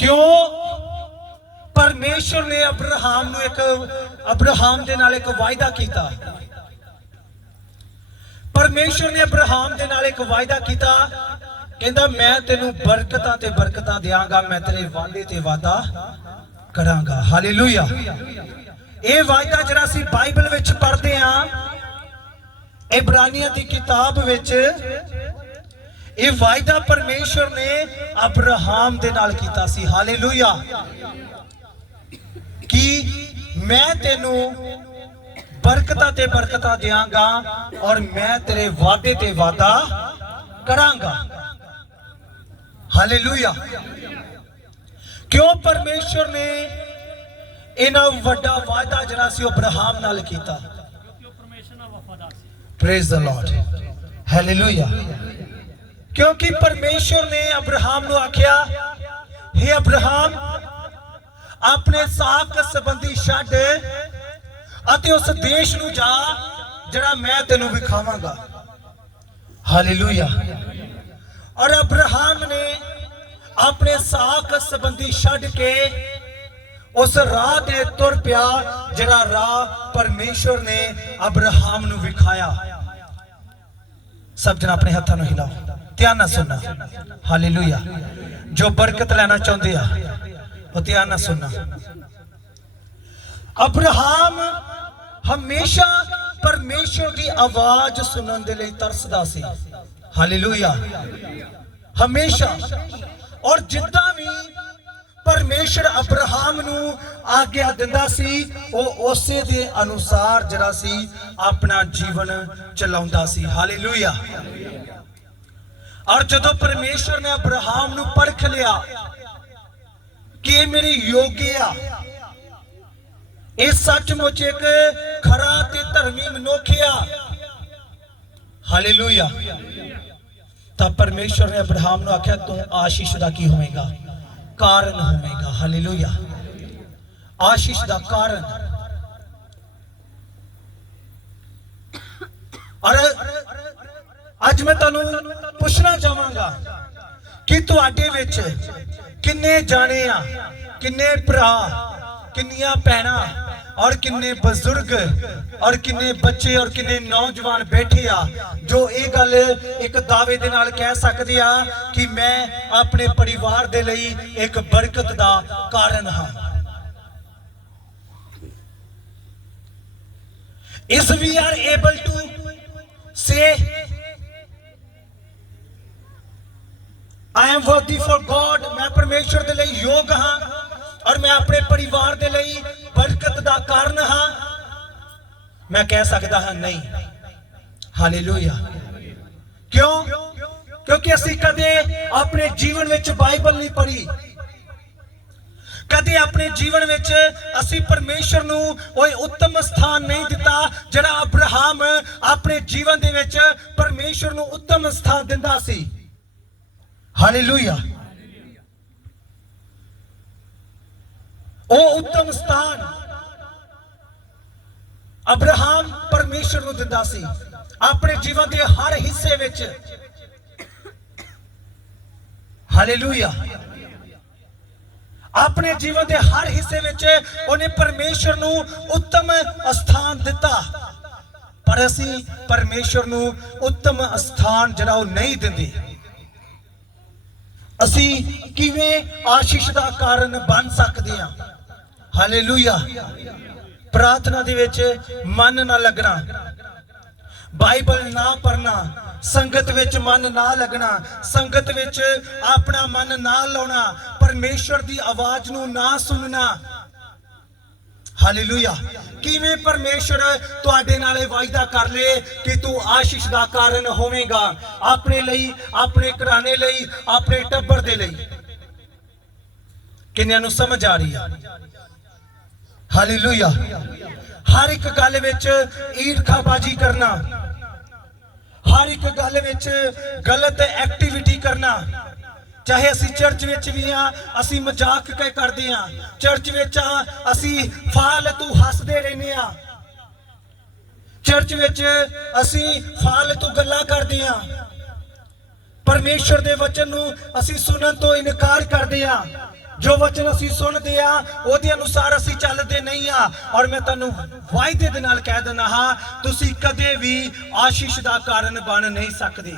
ਕਿਉਂ? ਪਰਮੇਸ਼ਰ ਨੇ ਅਬਰਾਹਮ ਨੂੰ ਇੱਕ, ਅਬਰਾਹਮ ਦੇ ਨਾਲ ਇੱਕ ਵਾਅਦਾ ਕੀਤਾ। ਪਰਮੇਸ਼ਰ ਨੇ ਅਬਰਾਹਮ ਦੇ ਨਾਲ ਇੱਕ ਵਾਅਦਾ ਕੀਤਾ। ਕਹਿੰਦਾ, ਮੈਂ ਤੈਨੂੰ ਬਰਕਤਾਂ ਤੇ ਬਰਕਤਾਂ ਦਿਆਂਗਾ, ਮੈਂ ਤੇਰੇ ਵਾਅਦੇ ਤੇ ਵਾਦਾ ਕਰਾਂਗਾ। ਹਾਲੇਲੂਇਆ ਇਹ ਵਾਅਦਾ ਜਿਹੜਾ ਅਸੀਂ ਬਾਈਬਲ ਵਿੱਚ ਪੜ੍ਹਦੇ ਆਂ, ਇਬਰਾਨੀਆਂ ਦੀ ਕਿਤਾਬ ਵਿੱਚ ਇਹ ਵਾਅਦਾ ਪਰਮੇਸ਼ਰ ਨੇ ਅਬਰਾਹਮ ਦੇ ਨਾਲ ਕੀਤਾ ਸੀ। ਹਾਲੇਲੂਇਆ। ਕਿ ਮੈਂ ਤੈਨੂੰ ਬਰਕਤਾਂ ਤੇ ਬਰਕਤਾਂ ਦਿਆਂਗਾ ਔਰ ਮੈਂ ਤੇਰੇ ਵਾਅਦੇ ਤੇ ਵਾਦਾ ਕਰਾਂਗਾ? ਹਾਲੇਲੂਇਆ। ਕਿਉਂ ਪਰਮੇਸ਼ਰ ਨੇ ਇਹਨਾਂ ਵੱਡਾ ਵਾਅਦਾ ਜਿਹੜਾ ਸੀ ਉਹ ਅਬਰਾਹਮ ਨਾਲ ਕੀਤਾ? ਕਿਉਂਕਿ ਉਹ ਪਰਮੇਸ਼ਰ ਨਾਲ ਵਫਾਦਾਰ ਸੀ। Praise the lord hallelujah. ਕਿਉਂਕਿ ਪਰਮੇਸ਼ਰ ਨੇ ਅਬਰਾਹਮ ਨੂੰ ਆਖਿਆ हे ਅਬਰਾਹਮ, ਆਪਣੇ ਸਾਕ ਸੰਬੰਧੀ ਛੱਡ ਅਤੇ ਉਸ ਦੇਸ਼ ਨੂੰ ਜਾ, ਜਿਹੜਾ ਮੈਂ ਤੈਨੂੰ ਵਿਖਾਵਾਂਗਾ। ਹਾਲੇਲੂਇਆ ਔਰ ਅਬਰਾਹਮ ਨੇ ਆਪਣੇ ਸਾਕ ਸੰਬੰਧੀ ਛੱਡ ਕੇ ਉਸ ਰਾਹ ਤੇ ਤੁਰ ਪਿਆ, ਜਿਹੜਾ ਰਾਹ ਪਰਮੇਸ਼ਰ ਨੇ ਅਬਰਾਹਮ ਨੂੰ ਵਿਖਾਇਆ। ਸਭ ਜਣ ਆਪਣੇ ਹੱਥਾਂ ਨੂੰ ਹਿਲਾਓ। ਧਿਆਨ ਨਾਲ ਸੁਣਨਾ। ਹਾਲੇਲੂਇਆ ਜੋ ਬਰਕਤ ਲੈਣਾ ਚਾਹੁੰਦੇ ਆ, ਉਹ ਧਿਆਨ ਨਾਲ ਸੁਣਨਾ। ਅਬਰਾਹਮ ਹਮੇਸ਼ਾ ਪਰਮੇਸ਼ਰ ਦੀ ਆਵਾਜ਼ ਸੁਣਨ ਦੇ ਲਈ ਤਰਸਦਾ ਸੀ। ਹਾਲੇਲੂਇਆ ਹਮੇਸ਼ਾ। ਔਰ ਜਿੱਦਾਂ ਵੀ ਪਰਮੇਸ਼ਰ ਅਬਰਾਹਮ ਨੂੰ ਆਗਿਆ ਦਿੰਦਾ ਸੀ, ਉਹ ਉਸੇ ਦੇ ਅਨੁਸਾਰ ਜਿਹੜਾ ਸੀ, ਆਪਣਾ ਜੀਵਨ ਚਲਾਉਂਦਾ ਸੀ। ਹਾਲੇਲੂਇਆ ਔਰ ਜਦੋਂ ਪਰਮੇਸ਼ਰ ਨੇ ਅਬਰਾਹਮ ਨੂੰ ਪਰਖ ਲਿਆ, ਕਿ ਇਹ ਮੇਰੀ ਯੋਗੀ ਆ, ਇਹ ਸੱਚਮੁੱਚ ਇੱਕ ਖਰਾ ਤੇ ਧਰਮੀ ਮਨੁੱਖ ਆ। ਹਾਲੇਲੂਇਆ। ਤਾਂ ਪਰਮੇਸ਼ਰ ਨੇ ਅਬਰਾਹਮ ਨੂੰ ਆਖਿਆ, ਤੂੰ ਆਸ਼ੀਸ਼ ਦਾ ਕੀ ਹੋਵੇਗਾ? ਕਾਰਨ ਹੋਵੇਗਾ। ਹਾਲੇਲੂਇਆ। ਆਸ਼ੀਸ਼ ਦਾ ਕਾਰਨ। ਔਰ ਅੱਜ ਮੈਂ ਤੁਹਾਨੂੰ ਪੁੱਛਣਾ ਚਾਹਾਂਗਾ ਕਿ ਤੁਹਾਡੇ ਵਿੱਚ ਕਿੰਨੇ ਜਾਣੇ ਆ, ਕਿੰਨੇ ਭਰਾ, ਕਿੰਨੀਆਂ ਭੈਣਾਂ ਔਰ ਕਿੰਨੇ ਬਜ਼ੁਰਗ ਔਰ ਕਿੰਨੇ ਬੱਚੇ ਔਰ ਕਿੰਨੇ ਨੌਜਵਾਨ ਬੈਠੇ ਆ, ਜੋ ਇਹ ਗੱਲ ਇੱਕ ਦਾਅਵੇ ਦੇ ਨਾਲ ਕਹਿ ਸਕਦੇ ਆ ਕਿ ਮੈਂ ਆਪਣੇ ਪਰਿਵਾਰ ਦੇ ਲਈ ਇੱਕ ਬਰਕਤ ਦਾ ਕਾਰਨ ਹਾਂ। ਇਸ we are able to say I am worthy for ਮੈਂ ਪਰਮੇਸ਼ਰ ਦੇ ਲਈ ਯੋਗ ਹਾਂ ਔਰ ਮੈਂ ਆਪਣੇ ਪਰਿਵਾਰ ਦੇ ਲਈ ਬਰਕਤ ਦਾ ਕਾਰਨ ਹਾਂ। ਮੈਂ ਕਹਿ ਸਕਦਾ ਹਾਂ ਨਹੀਂ। ਹਾਲੇਲੂਇਆ ਕਿਉਂ? ਕਿਉਂਕਿ ਅਸੀਂ ਕਦੇ ਆਪਣੇ ਜੀਵਨ ਵਿੱਚ ਬਾਈਬਲ ਨਹੀਂ ਪੜ੍ਹੀ। ਕਦੇ ਆਪਣੇ ਜੀਵਨ ਵਿੱਚ ਅਸੀਂ ਪਰਮੇਸ਼ਰ ਨੂੰ ਉਹ ਉੱਤਮ ਸਥਾਨ ਨਹੀਂ ਦਿੱਤਾ, ਜਿਹੜਾ ਅਬਰਾਹਮ ਆਪਣੇ ਜੀਵਨ ਦੇ ਵਿੱਚ ਪਰਮੇਸ਼ਰ ਨੂੰ ਉੱਤਮ ਸਥਾਨ ਦਿੰਦਾ ਸੀ। ਹਾਲੇਲੂਇਆ ਉਹ ਉੱਤਮ ਸਥਾਨ, ਅਬਰਾਹਮ ਪਰਮੇਸ਼ਰ ਨੂੰ ਦਿੰਦਾ ਸੀ। ਆਪਣੇ ਜੀਵਨ ਦੇ ਹਰ ਹਿੱਸੇ ਵਿੱਚ। ਹਾਲੇਲੂਇਆ ਆਪਣੇ ਜੀਵਨ ਦੇ ਹਰ ਹਿੱਸੇ ਵਿੱਚ ਉਹਨੇ ਪਰਮੇਸ਼ਰ ਨੂੰ ਉੱਤਮ ਸਥਾਨ ਦਿੱਤਾ। ਪਰ ਅਸੀਂ ਪਰਮੇਸ਼ਰ ਨੂੰ ਉੱਤਮ ਸਥਾਨ ਜਿਹੜਾ ਉਹ ਨਹੀਂ ਦਿੰਦੇ। ਅਸੀਂ ਕਿਵੇਂ ਆਸ਼ੀਸ਼ ਦਾ ਕਾਰਨ ਬਣ ਸਕਦੇ ਹਾਂ? ਹਾਲੇਲੂਇਆ ਪ੍ਰਾਰਥਨਾ ਦੇ ਵਿੱਚ ਮਨ ਨਾ ਲੱਗਣਾ। ਬਾਈਬਲ ਨਾ ਪੜਨਾ ਸੰਗਤ ਵਿੱਚ ਮਨ ਨਾ ਲੱਗਣਾ। ਸੰਗਤ ਵਿੱਚ ਆਪਣਾ ਮਨ ਨਾ ਲਾਉਣਾ। ਪਰਮੇਸ਼ਰ ਦੀ ਆਵਾਜ਼ ਨੂੰ ਨਾ ਸੁਣਨਾ। ਹਾਲੇਲੂਇਆ ਕਿਵੇਂ ਪਰਮੇਸ਼ਰ ਤੁਹਾਡੇ ਨਾਲ ਇਹ ਵਾਅਦਾ ਕਰ ਲੇ ਕਿ ਤੂੰ ਆਸ਼ੀਸ਼ ਦਾ ਕਾਰਨ ਹੋਵੇਂਗਾ ਆਪਣੇ ਲਈ, ਆਪਣੇ ਘਰਾਣੇ ਲਈ, ਆਪਣੇ ਟੱਬਰ ਦੇ ਲਈ। ਕਿੰਨਿਆਂ ਨੂੰ ਸਮਝ ਆ ਰਹੀ ਆ? ਹਾਲੇਲੂਇਆ ਹਰ ਇੱਕ ਗੱਲ ਵਿੱਚ ਈਰਖਾਬਾਜ਼ੀ ਕਰਨਾ, ਹਰ ਇੱਕ ਗੱਲ ਵਿੱਚ ਗਲਤ ਐਕਟੀਵਿਟੀ ਕਰਨਾ ਚਾਹੇ ਅਸੀਂ ਚਰਚ ਵਿੱਚ ਵੀ ਆ ਅਸੀਂ ਮਜ਼ਾਕ ਕਹਿ ਕਰਦੇ ਆ ਚਰਚ ਵਿੱਚ ਆ ਅਸੀਂ ਫਾਲਤੂ ਹੱਸਦੇ ਰਹਿੰਦੇ ਆ ਚਰਚ ਵਿੱਚ ਅਸੀਂ ਫਾਲਤੂ ਗੱਲਾਂ ਕਰਦੇ ਆ ਪਰਮੇਸ਼ਰ ਦੇ ਵਚਨ ਨੂੰ ਅਸੀਂ ਸੁਣਨ ਤੋਂ ਇਨਕਾਰ ਕਰਦੇ ਆ ਜੋ ਵਚਨ ਅਸੀਂ ਸੁਣਦੇ ਆ ਉਹਦੇ ਅਨੁਸਾਰ ਅਸੀਂ ਚੱਲਦੇ ਨਹੀਂ ਆ ਔਰ ਮੈਂ ਤੁਹਾਨੂੰ ਵਾਅਦੇ ਦੇ ਨਾਲ ਕਹਿ ਦਿੰਦਾ ਹਾਂ, ਤੁਸੀਂ ਕਦੇ ਵੀ ਆਸ਼ੀਸ਼ ਦਾ ਕਾਰਨ ਬਣ ਨਹੀਂ ਸਕਦੇ।